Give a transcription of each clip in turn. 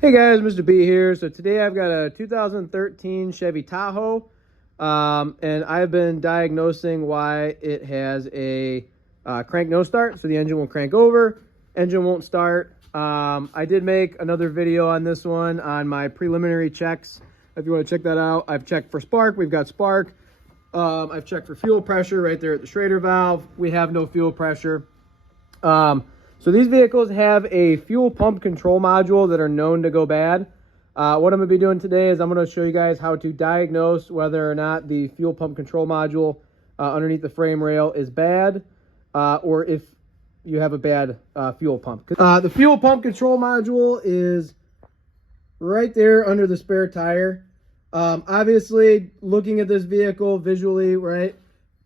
Hey guys, Mr.B here. So today I've got a 2013 Chevy Tahoe, and I've been diagnosing why it has a crank no start. So the engine will crank over, engine won't start. I did make another video on this one on my preliminary checks. If you want to check that out, I've checked for spark. We've got spark. I've checked for fuel pressure right there at the Schrader valve. We have no fuel pressure. So these vehicles have a fuel pump control module that are known to go bad. What I'm going to be doing today is I'm going to show you guys how to diagnose whether or not the fuel pump control module underneath the frame rail is bad, or if you have a bad fuel pump. The fuel pump control module is right there under the spare tire. Obviously, looking at this vehicle visually, right,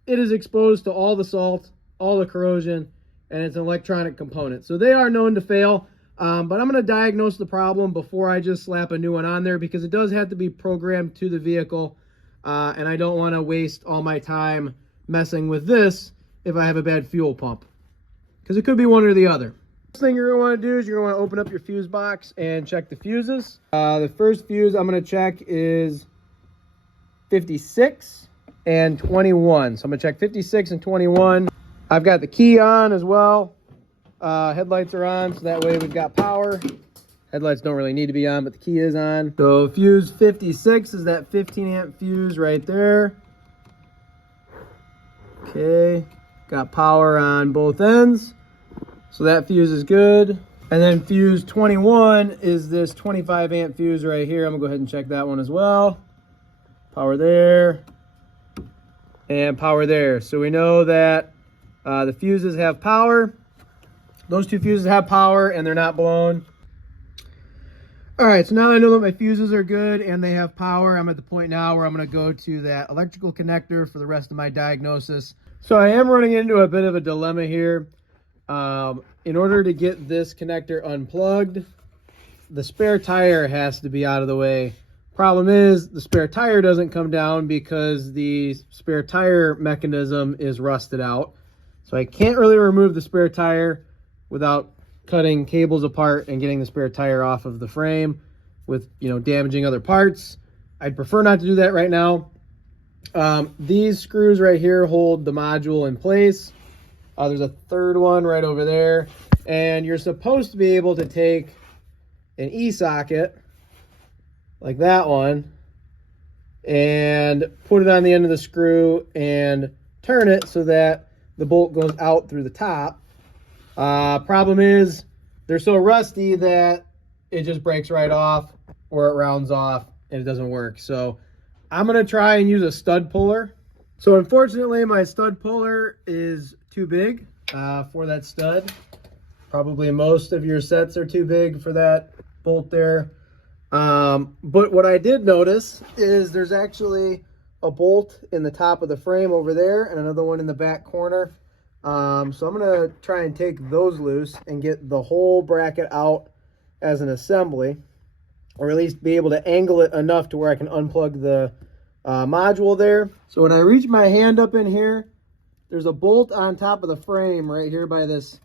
it is exposed to all the salt, all the corrosion, and it's an electronic component. So they are known to fail, but I'm going to diagnose the problem before I just slap a new one on there, because it does have to be programmed to the vehicle, and I don't want to waste all my time messing with this if I have a bad fuel pump, because it could be one or the other. First thing you're going to want to do is you're going to want to open up your fuse box and check the fuses. The first fuse I'm going to check is 56 and 21. So I'm going to check 56 and 21. I've got the key on as well. Headlights are on, so that way we've got power. Headlights don't really need to be on, but the key is on. So fuse 56 is that 15 amp fuse right there. Okay, got power on both ends. So that fuse is good. And then fuse 21 is this 25 amp fuse right here. I'm gonna go ahead and check that one as well. Power there and power there. So we know that the fuses have power. Those two fuses have power and they're not blown. All right, so now I know that my fuses are good and they have power. I'm at the point now where I'm going to go to that electrical connector for the rest of my diagnosis. So I am running into a bit of a dilemma here. In order to get this connector unplugged, the spare tire has to be out of the way. Problem is, the spare tire doesn't come down because the spare tire mechanism is rusted out. So I can't really remove the spare tire without cutting cables apart and getting the spare tire off of the frame with, damaging other parts. I'd prefer not to do that right now. These screws right here hold the module in place. There's a third one right over there. And you're supposed to be able to take an E-socket like that one and put it on the end of the screw and turn it so that the bolt goes out through the top. Problem is, they're so rusty that it just breaks right off, or it rounds off and it doesn't work. So I'm going to try and use a stud puller. So unfortunately, my stud puller is too big for that stud. Probably most of your sets are too big for that bolt there. But what I did notice is there's actually a bolt in the top of the frame over there and another one in the back corner. So I'm going to try and take those loose and get the whole bracket out as an assembly, or at least be able to angle it enough to where I can unplug the module there. So when I reach my hand up in here, there's a bolt on top of the frame right here by this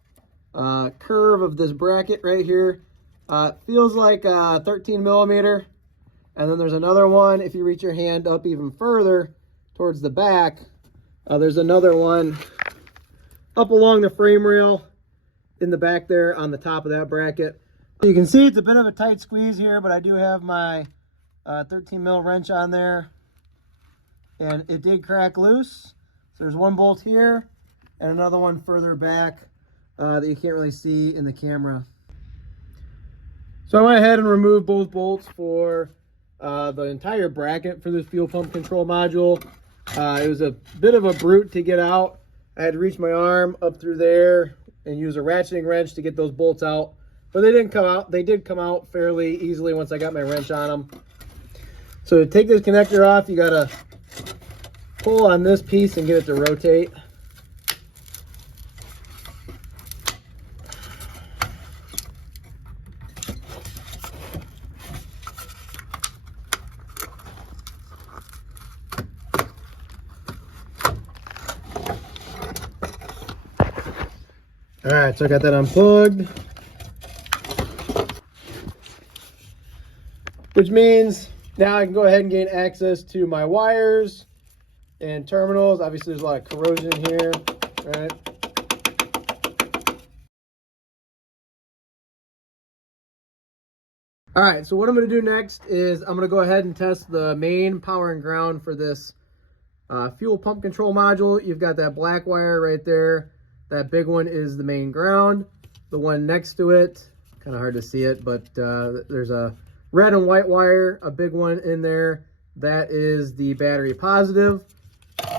curve of this bracket right here. Feels like 13 millimeter. And then there's another one. If you reach your hand up even further towards the back, there's another one up along the frame rail in the back there on the top of that bracket. You can see it's a bit of a tight squeeze here, but I do have my 13 mil wrench on there, and it did crack loose. So there's one bolt here and another one further back that you can't really see in the camera. So I went ahead and removed both bolts for the entire bracket for this fuel pump control module. It was a bit of a brute to get out. I had to reach my arm up through there and use a ratcheting wrench to get those bolts out, but they didn't come out. They did come out fairly easily once I got my wrench on them. So to take this connector off, you gotta pull on this piece and get it to rotate. All right, so I got that unplugged. which means now I can go ahead and gain access to my wires and terminals. Obviously, there's a lot of corrosion here, right? All right, so what I'm going to do next is I'm going to go ahead and test the main power and ground for this fuel pump control module. You've got that black wire right there. That big one is the main ground. The one next to it, kind of hard to see it, but there's a red and white wire, a big one in there. That is the battery positive.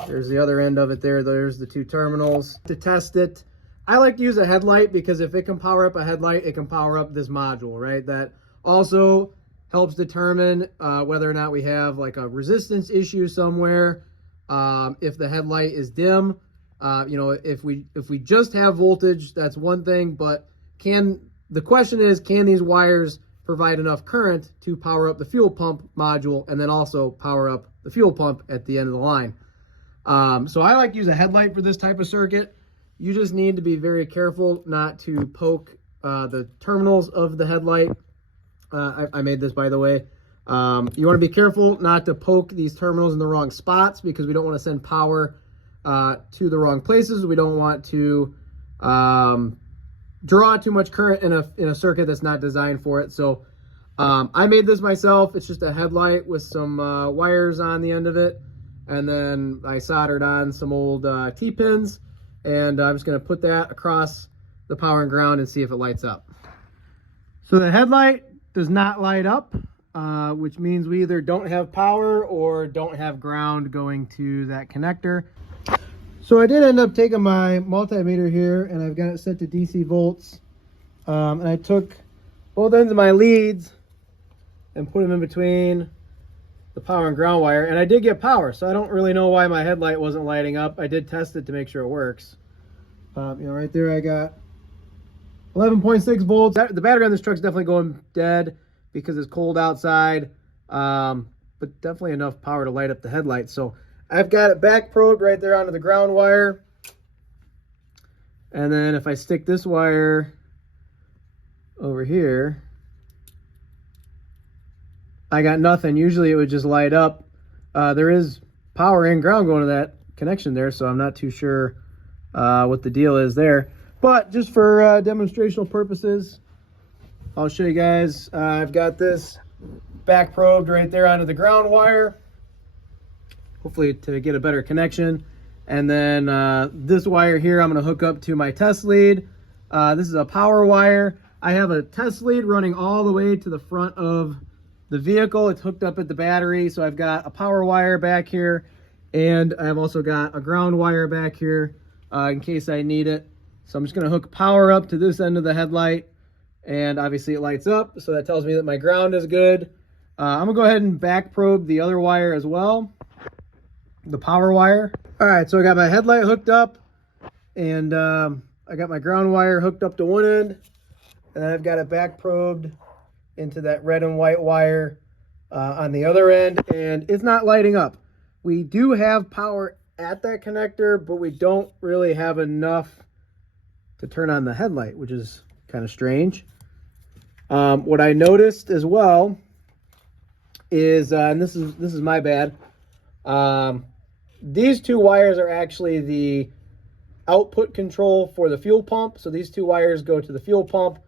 There's the other end of it there. There's the two terminals. To test it, I like to use a headlight because if it can power up a headlight, it can power up this module, right? That also helps determine whether or not we have like a resistance issue somewhere. If the headlight is dim, you know, if we just have voltage, that's one thing, but the question is, can these wires provide enough current to power up the fuel pump module and then also power up the fuel pump at the end of the line? So I like to use a headlight for this type of circuit. You just need to be very careful not to poke the terminals of the headlight. I made this, by the way. You want to be careful not to poke these terminals in the wrong spots because we don't want to send power to the wrong places. We don't want to draw too much current in a circuit that's not designed for it. So I made this myself. It's just a headlight with some wires on the end of it. And then I soldered on some old T-pins. And I'm just going to put that across the power and ground and see if it lights up. So the headlight does not light up, which means we either don't have power or don't have ground going to that connector. So I did end up taking my multimeter here and I've got it set to DC volts. And I took both ends of my leads and put them in between the power and ground wire, and I did get power, so I don't really know why my headlight wasn't lighting up. I did test it to make sure it works. You know, right there I got 11.6 volts. The battery on this truck's definitely going dead because it's cold outside, but definitely enough power to light up the headlight. So I've got it back probed right there onto the ground wire. And then if I stick this wire over here, I got nothing. Usually it would just light up. There is power and ground going to that connection there, so I'm not too sure what the deal is there. But just for demonstrational purposes, I'll show you guys. I've got this back probed right there onto the ground wire, hopefully to get a better connection. And then this wire here I'm going to hook up to my test lead. This is a power wire. I have a test lead running all the way to the front of the vehicle. It's hooked up at the battery, so I've got a power wire back here, and I've also got a ground wire back here in case I need it. So I'm just going to hook power up to this end of the headlight, and obviously it lights up, so that tells me that my ground is good. I'm going to go ahead and back probe the other wire as well, the power wire. All right, so I got my headlight hooked up, and I got my ground wire hooked up to one end, and then I've got it back probed into that red and white wire on the other end, and it's not lighting up. We do have power at that connector, but we don't really have enough to turn on the headlight, which is kind of strange. What I noticed as well is, and this is my bad, these two wires are actually the output control for the fuel pump. So these two wires go to the fuel pump.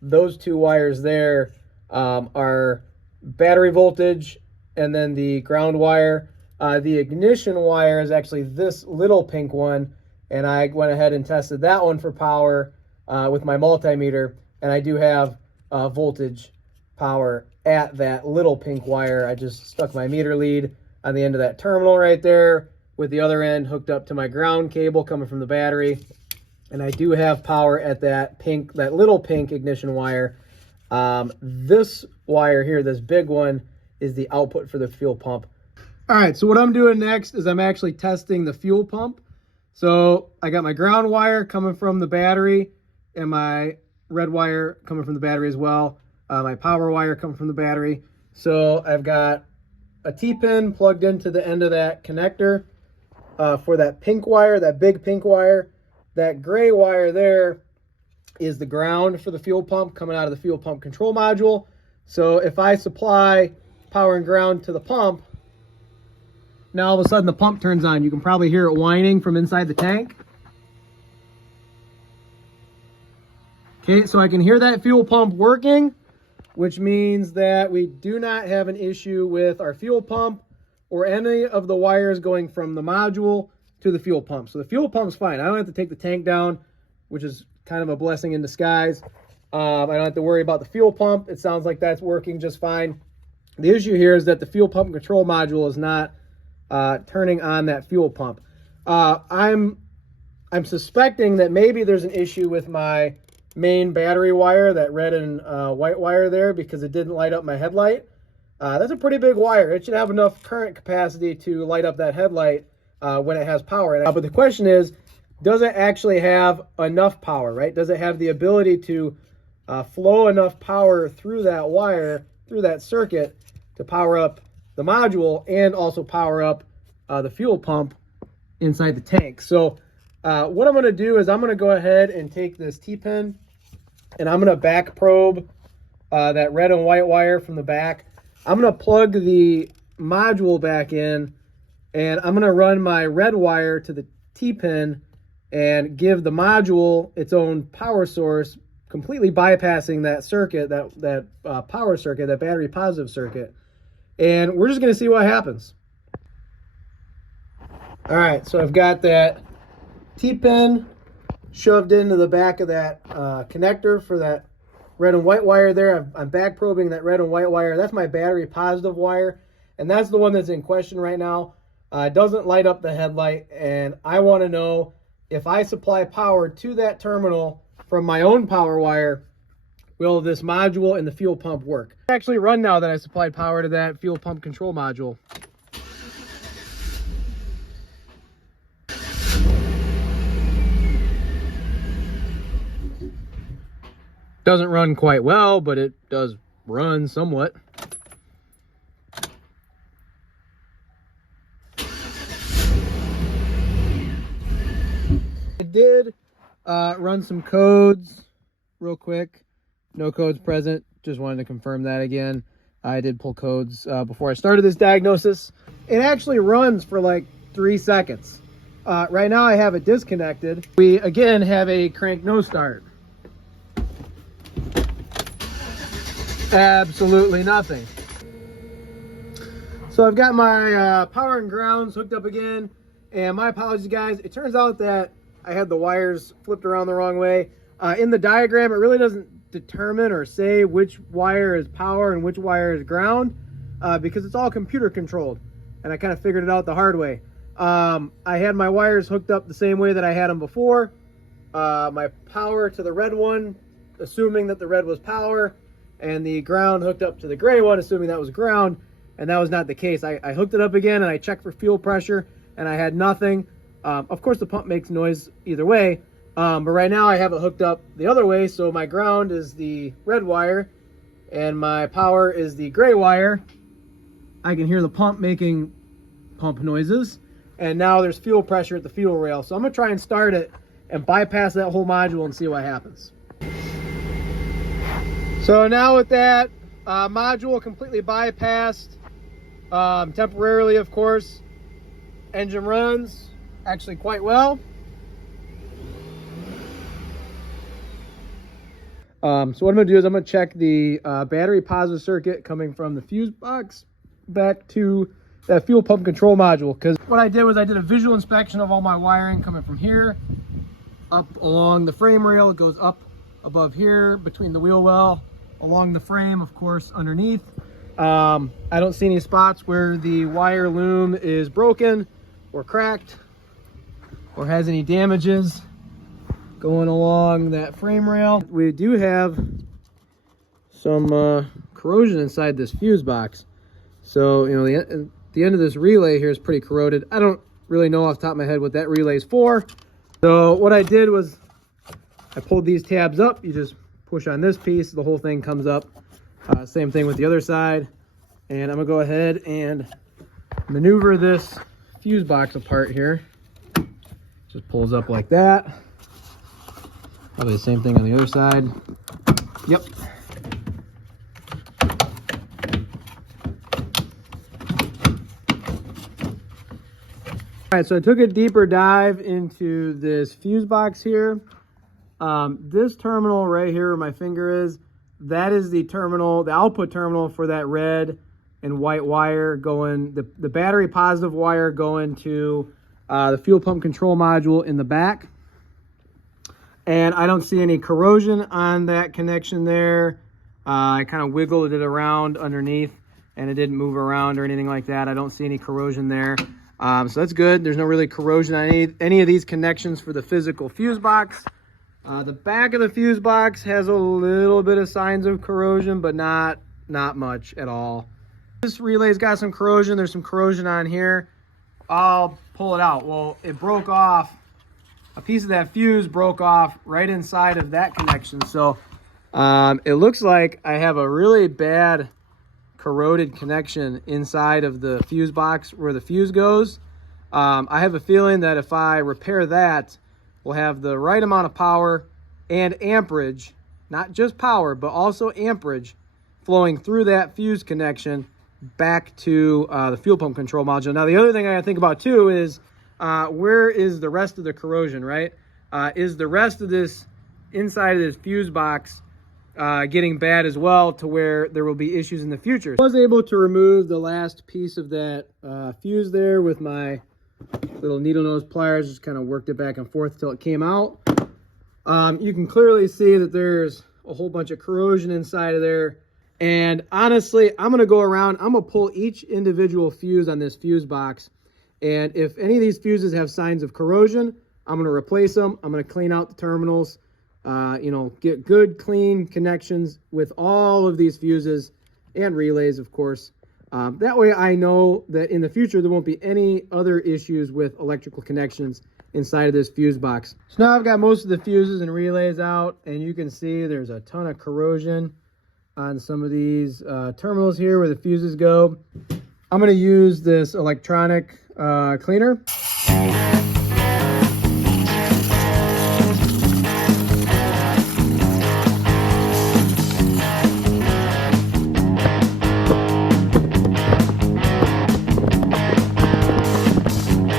Those two wires there are battery voltage, and then the ground wire. The ignition wire is actually this little pink one, and I went ahead and tested that one for power with my multimeter, and I do have voltage power at that little pink wire. I just stuck my meter lead on the end of that terminal right there, with the other end hooked up to my ground cable coming from the battery, and I do have power at that little pink ignition wire. This wire here, this big one, is the output for the fuel pump. All right, so what I'm doing next is I'm actually testing the fuel pump. So I got my ground wire coming from the battery and my red wire coming from the battery as well. My power wire coming from the battery. So I've got a T-pin plugged into the end of that connector for that pink wire, that big pink wire. That gray wire there is the ground for the fuel pump coming out of the fuel pump control module. So if I supply power and ground to the pump, now all of a sudden the pump turns on. You can probably hear it whining from inside the tank. Okay, so I can hear that fuel pump working, which means that we do not have an issue with our fuel pump or any of the wires going from the module to the fuel pump. So the fuel pump's fine. I don't have to take the tank down, which is kind of a blessing in disguise. I don't have to worry about the fuel pump. It sounds like that's working just fine. The issue here is that the fuel pump control module is not turning on that fuel pump. I'm suspecting that maybe there's an issue with my main battery wire, that red and white wire there, because it didn't light up my headlight. That's a pretty big wire. It should have enough current capacity to light up that headlight when it has power in it. But the question is, does it actually have enough power, right? Does it have the ability to flow enough power through that wire, through that circuit, to power up the module and also power up the fuel pump inside the tank? So what I'm going to do is I'm going to go ahead and take this T-pin and I'm going to back probe that red and white wire from the back. I'm going to plug the module back in, and I'm going to run my red wire to the T-pin and give the module its own power source, completely bypassing that circuit, that power circuit, that battery positive circuit. And we're just going to see what happens. All right, so I've got that T-pin shoved into the back of that connector for that red and white wire there. I'm back probing that red and white wire. That's my battery positive wire, and that's the one that's in question right now. It doesn't light up the headlight, and I want to know if I supply power to that terminal from my own power wire, will this module and the fuel pump work? It's actually run now that I supplied power to that fuel pump control module. Doesn't run quite well, but it does run somewhat. I did run some codes real quick. No codes present. Just wanted to confirm that again. I did pull codes before I started this diagnosis. It actually runs for like 3 seconds. Right now I have it disconnected. We again have a crank no start. Absolutely nothing. So I've got my power and grounds hooked up again, and my apologies guys, it turns out that I had the wires flipped around the wrong way. In the diagram it really doesn't determine or say which wire is power and which wire is ground, because it's all computer controlled, and I kind of figured it out the hard way. I had my wires hooked up the same way that I had them before. My power to the red one, assuming that the red was power, and the ground hooked up to the gray one, assuming that was ground, and that was not the case. I hooked it up again and I checked for fuel pressure, and I had nothing. Of course the pump makes noise either way, but right now I have it hooked up the other way, so my ground is the red wire and my power is the gray wire. I can hear the pump making pump noises, and now there's fuel pressure at the fuel rail. So I'm gonna try and start it and bypass that whole module and see what happens. So now with that module completely bypassed, temporarily of course, engine runs actually quite well. So what I'm going to do is I'm going to check the battery positive circuit coming from the fuse box back to that fuel pump control module, because what I did was I did a visual inspection of all my wiring coming from here up along the frame rail. It goes up above here between the wheel well, along the frame, of course, underneath. I don't see any spots where the wire loom is broken or cracked or has any damages going along that frame rail. We do have some corrosion inside this fuse box. So, you know, the end of this relay here is pretty corroded. I don't really know off the top of my head what that relay is for. So what I did was I pulled these tabs up. You just push on this piece, the whole thing comes up. Same thing with the other side. And I'm gonna go ahead and maneuver this fuse box apart here. Just pulls up like that. Probably the same thing on the other side. Yep. All right, so I took a deeper dive into this fuse box here. This terminal right here where my finger is, that is the terminal, the output terminal for that red and white wire going, the battery positive wire going to the fuel pump control module in the back. And I don't see any corrosion on that connection there. I kind of wiggled it around underneath and it didn't move around or anything like that. I don't see any corrosion there. So that's good. There's no really corrosion on any of these connections for the physical fuse box. The back of the fuse box has a little bit of signs of corrosion, but not much at all. This relay's got some corrosion. There's some corrosion on here. I'll pull it out. Well, it broke off. A piece of that fuse broke off right inside of that connection. So it looks like I have a really bad corroded connection inside of the fuse box where the fuse goes. I have a feeling that if I repair that, we'll have the right amount of power and amperage, not just power, but also amperage flowing through that fuse connection back to the fuel pump control module. Now, the other thing I gotta think about too is where is the rest of the corrosion, right? Is the rest of this inside of this fuse box getting bad as well to where there will be issues in the future? I was able to remove the last piece of that fuse there with my little needle nose pliers, just kind of worked it back and forth till it came out. You can clearly see that there's a whole bunch of corrosion inside of there. And honestly, I'm gonna go around, I'm gonna pull each individual fuse on this fuse box. And if any of these fuses have signs of corrosion, I'm gonna replace them. I'm gonna clean out the terminals, get good, clean connections with all of these fuses and relays, of course. That way I know that in the future there won't be any other issues with electrical connections inside of this fuse box. So now I've got most of the fuses and relays out, and you can see there's a ton of corrosion on some of these terminals here where the fuses go. I'm going to use this electronic cleaner.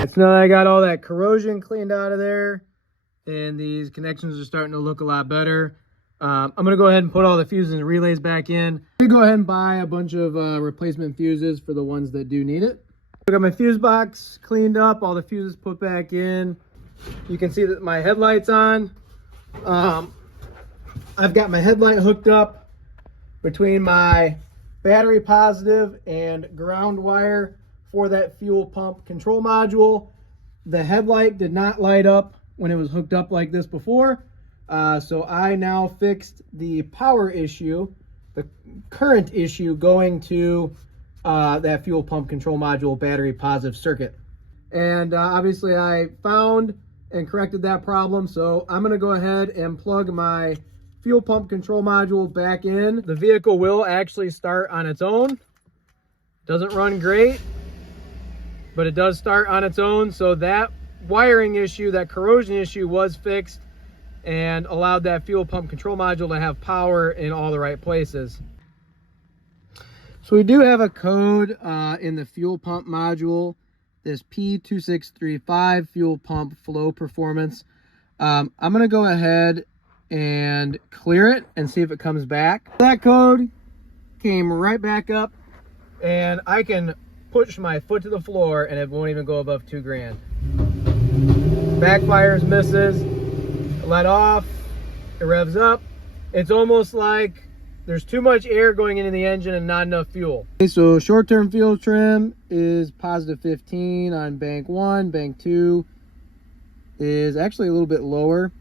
So now that I got all that corrosion cleaned out of there and these connections are starting to look a lot better, I'm going to go ahead and put all the fuses and relays back in. I'm going to go ahead and buy a bunch of replacement fuses for the ones that do need it. I got my fuse box cleaned up, all the fuses put back in. You can see that my headlight's on. I've got my headlight hooked up between my battery positive and ground wire for that fuel pump control module. The headlight did not light up when it was hooked up like this before. So I now fixed the power issue, the current issue going to that fuel pump control module battery positive circuit. And obviously I found and corrected that problem. So I'm gonna go ahead and plug my fuel pump control module back in. The vehicle will actually start on its own. Doesn't run great, but it does start on its own. So that wiring issue, that corrosion issue was fixed and allowed that fuel pump control module to have power in all the right places. So we do have a code in the fuel pump module, this P2635 fuel pump flow performance. I'm gonna go ahead and clear it and see if it comes back. That code came right back up, and I can push my foot to the floor and it won't even go above $2,000. Backfires, misses, let off, it revs up. It's almost like there's too much air going into the engine and not enough fuel. Okay, so short-term fuel trim is positive 15 on bank 1. Bank 2 is actually a little bit lower,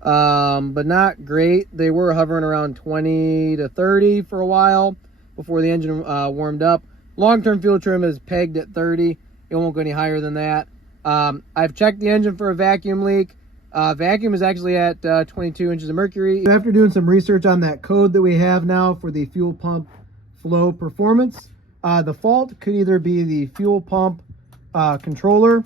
but not great. They were hovering around 20 to 30 for a while before the engine warmed up. Long-term fuel trim is pegged at 30. It won't go any higher than that. I've checked the engine for a vacuum leak. Vacuum is actually at 22 inches of mercury. After doing some research on that code that we have now for the fuel pump flow performance, the fault could either be the fuel pump controller,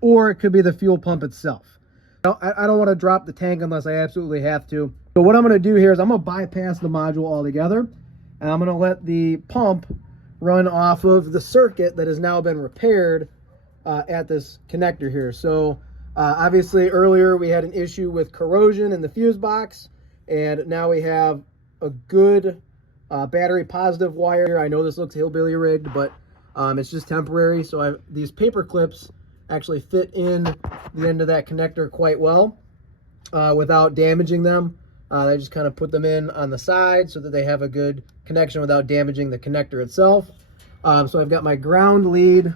or it could be the fuel pump itself. I don't want to drop the tank unless I absolutely have to. So what I'm going to do here is I'm going to bypass the module altogether, and I'm going to let the pump run off of the circuit that has now been repaired at this connector here. So obviously earlier we had an issue with corrosion in the fuse box, and now we have a good battery positive wire. I know this looks hillbilly rigged, but it's just temporary. So these paper clips actually fit in the end of that connector quite well without damaging them. I just kind of put them in on the side so that they have a good connection without damaging the connector itself. So I've got my ground lead,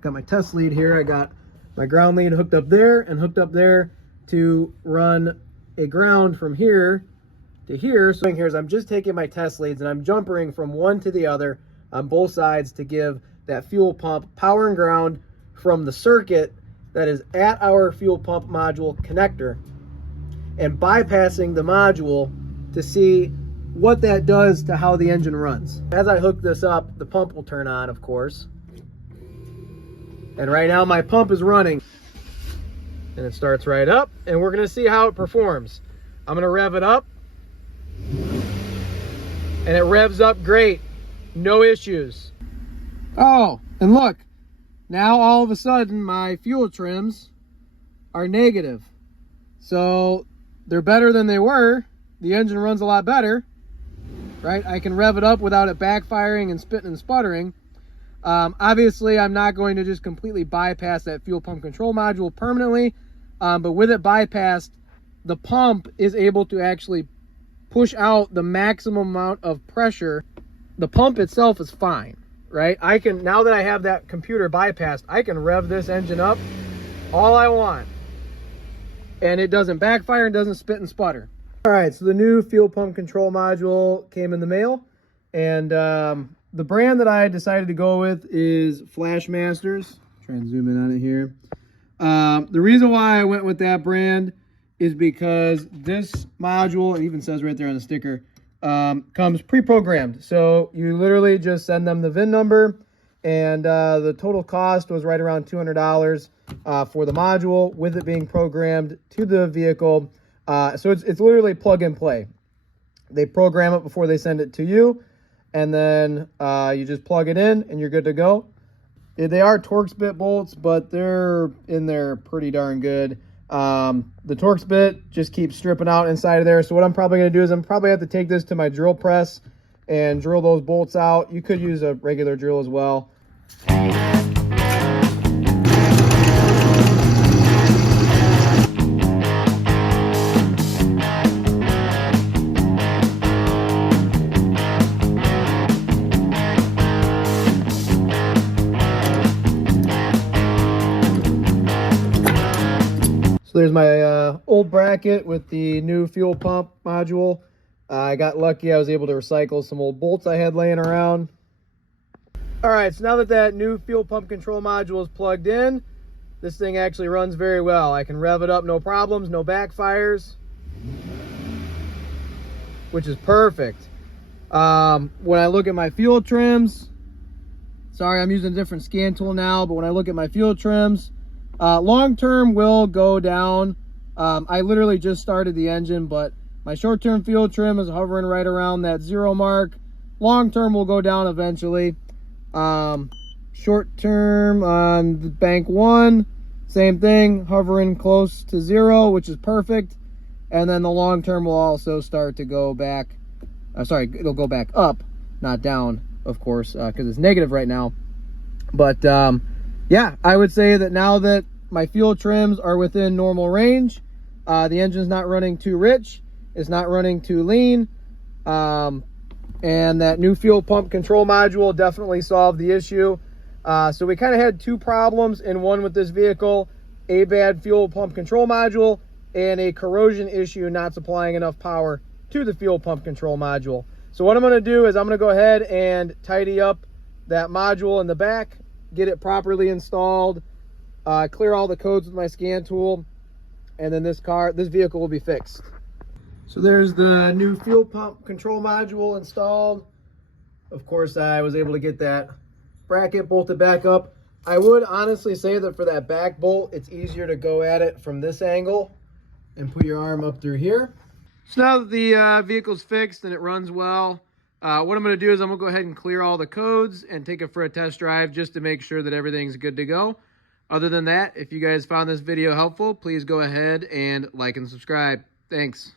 got my test lead here. I got my ground lead hooked up there and hooked up there to run a ground from here to here. So here is I'm just taking my test leads and I'm jumpering from one to the other on both sides to give that fuel pump power and ground from the circuit that is at our fuel pump module connector, and bypassing the module to see what that does to how the engine runs. As I hook this up, the pump will turn on, of course. And right now my pump is running. And it starts right up, and we're gonna see how it performs. I'm gonna rev it up. And it revs up great. No issues. Oh, and look. Now all of a sudden my fuel trims are negative. So they're better than they were. The engine runs a lot better, right? I can rev it up without it backfiring and spitting and sputtering. Obviously, I'm not going to just completely bypass that fuel pump control module permanently, but with it bypassed, the pump is able to actually push out the maximum amount of pressure. The pump itself is fine, right? I can, now that I have that computer bypassed, I can rev this engine up all I want, and it doesn't backfire and doesn't spit and sputter. All right, so the new fuel pump control module came in the mail, and the brand that I decided to go with is Flashmasters. Try and zoom in on it here. The reason why I went with that brand is because this module, it even says right there on the sticker, comes pre-programmed. So you literally just send them the VIN number, and the total cost was right around $200 for the module, with it being programmed to the vehicle. So it's literally plug and play. They program it before they send it to you, and then you just plug it in and you're good to go. They are Torx bit bolts, but they're in there pretty darn good. The Torx bit just keeps stripping out inside of there. So what I'm probably going to do is I'm probably have to take this to my drill press and drill those bolts out. You could use a regular drill as well. So there's my old bracket with the new fuel pump module. I got lucky. I was able to recycle some old bolts I had laying around. All right, so now that that new fuel pump control module is plugged in, this thing actually runs very well. I can rev it up, no problems, no backfires, which is perfect. When I look at my fuel trims, sorry, I'm using a different scan tool now, but when I look at my fuel trims, long-term will go down. I literally just started the engine, but my short-term fuel trim is hovering right around that 0 mark. Long-term will go down eventually. Short-term on the bank 1, same thing, hovering close to 0, which is perfect. And then the long-term will also start to go back. Sorry, it'll go back up, not down, of course, because it's negative right now. But yeah, I would say that now that my fuel trims are within normal range, the engine's not running too rich, it's not running too lean, and that new fuel pump control module definitely solved the issue. So we kind of had two problems in one with this vehicle: a bad fuel pump control module and a corrosion issue not supplying enough power to the fuel pump control module. So what I'm going to do is I'm going to go ahead and tidy up that module in the back, get it properly installed, clear all the codes with my scan tool, and then this vehicle will be fixed. So there's the new fuel pump control module installed. Of course, I was able to get that bracket bolted back up. I would honestly say that for that back bolt, it's easier to go at it from this angle and put your arm up through here. So now that the vehicle's fixed and it runs well, what I'm going to do is I'm going to go ahead and clear all the codes and take it for a test drive just to make sure that everything's good to go. Other than that, if you guys found this video helpful, please go ahead and like and subscribe. Thanks.